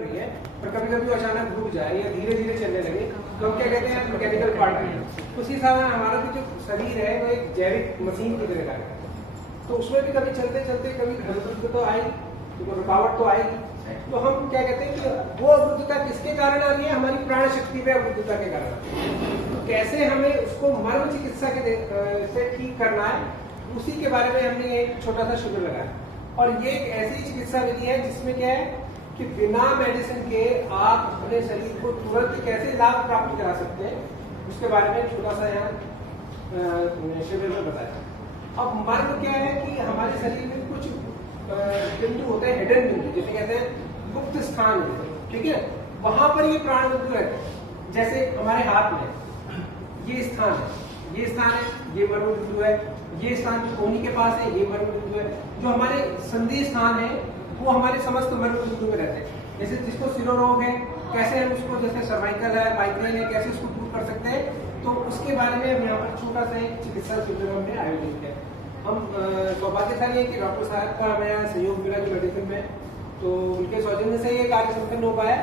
रही है, पर कभी कभी अचानक रुक जाए या धीरे धीरे चलने लगे तो हम क्या कहते हैं, मैकेनिकल पार्ट। उसी तरह हमारा भी जो शरीर है वो एक जैविक मशीन की तरह कार्य करता है, तो उसमें भी कभी चलते चलते कभी अवरुद्धता तो आएगी, तो रुकावट तो आएगी। तो हम क्या कहते हैं कि वो अवरुद्धता किसके कारण आ रही है, हमारी प्राण शक्ति में अवरुद्धता के कारण। तो कैसे हमें उसको मर्म चिकित्सा के से ठीक करना है, उसी के बारे में हमने एक छोटा सा शिविर लगाया। और ये एक ऐसी चिकित्सा विधि है जिसमें क्या है कि बिना मेडिसिन के आप अपने शरीर को तुरंत कैसे लाभ प्राप्त करा सकते हैं, उसके बारे में छोटा सा यहाँ शिविर में बताया। अब मर्म क्या है कि हमारे शरीर में कुछ बिंदु होते हैं, हिडन बिंदु, जिसे कहते हैं गुप्त स्थान, ठीक है, वहां पर ये प्राण बिंदु रहते हैं। जैसे हमारे हाथ में ये स्थान है, ये स्थान है, ये मर्म बिंदु है, ये स्थान कोहनी के पास है, ये मर्म बिंदु है। जो हमारे संधि स्थान है वो हमारे समस्त मर्म बिंदु में रहते हैं। जैसे जिसको सिरोरोग है, कैसे हम उसको, जैसे सर्वाइकल है, माइग्रेन है, कैसे उसको दूर कर सकते हैं, तो उसके बारे में हम यहाँ पर छोटा सा एक चिकित्सा शिविर हमने आयोजित किया। हम सौभाग्यशाली है कि डॉक्टर साहब का हमें सहयोग मिला जो मेडिसिन में, तो उनके सौजन्य से ये कार्य संपन्न हो पाया।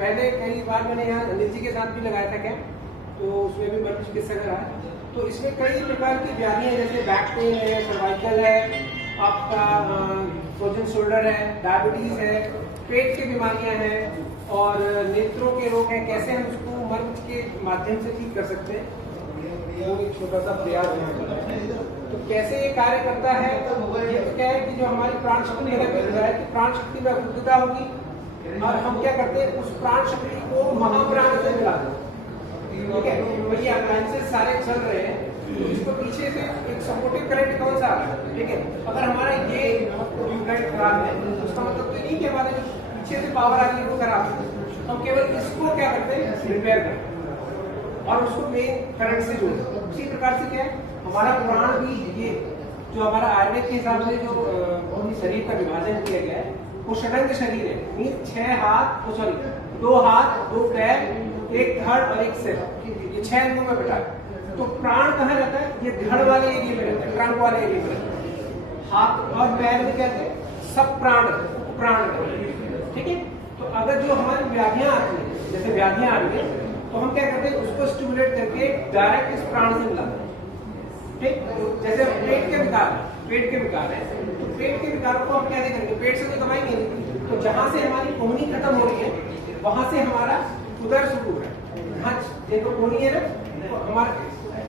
पहले कई बार मैंने यहाँ अनिल जी के साथ भी लगाया था कैंप, तो उसमें भी मर्म चिकित्सा का रहा। तो इसमें कई प्रकार की व्याधियां जैसे बैक पेन है, सर्वाइकल है, आपका फ्रोजन शोल्डर है, डायबिटीज है, पेट की बीमारियां हैं और नेत्रों के रोग हैं, कैसे हम उसको मर्म के माध्यम से ठीक कर सकते हैं, वो एक छोटा सा प्रयास है। तो कैसे ये कार्य करता है, तो ये तो क्या है कि जो हमारी प्राण शक्ति है कि प्राण शक्ति में अवरुद्धता होगी, और हम क्या करते हैं उस प्राण शक्ति को महाप्राण से मिला देते हैं, ठीक है। तो ये अप्लायंसेस सारे चल रहे हैं, तो इसको पीछे से एक सपोर्टिव करंट कौन सा आ रहा है, ठीक है। अगर हमारा ये ट्यूबलाइट खराब है तो उसका मतलब तो नहीं कि हमारे जो पीछे से पावर आ रही है वो खराब है, हम केवल इसको क्या करते हैं, रिपेयर करते हैं और उसको मेन करंट से जोड़ते हैं। उसी प्रकार से क्या है, हमारा प्राण भी, ये जो हमारा आयुर्वेद के हिसाब से जो शरीर का विभाजन किया गया है वो षडंग शरीर है, मीन 6 हाथ, सॉरी 2 हाथ 2 पैर, 1 धड़ और 1 सिर, ये 6 अंगों में बैठा है। तो प्राण कहाँ रहता है, ये धड़ वाले एरिया में रहता है, ट्रंक वाले एरिया में रहता है। हाथ और पैर में कहते हैं सब प्राण, प्राण, ठीक है। तो अगर जो हमारी व्याधियां आती है, जैसे व्याधियां आ रही है, तो हम क्या करते हैं उसको स्टिमुलेट करके डायरेक्ट इस प्राण से मिलाते हैं, ठीक। जैसे पेट के विकार है, पेट के विकार है, तो पेट के विकारों को हम क्या करेंगे, पेट से तो दबाएंगे नहीं, तो जहां से हमारी कोहनी खत्म हो रही है वहां से हमारा उदर शुरू हो रहा है। हाँ, देखो कोहनी है ना, तो हमारा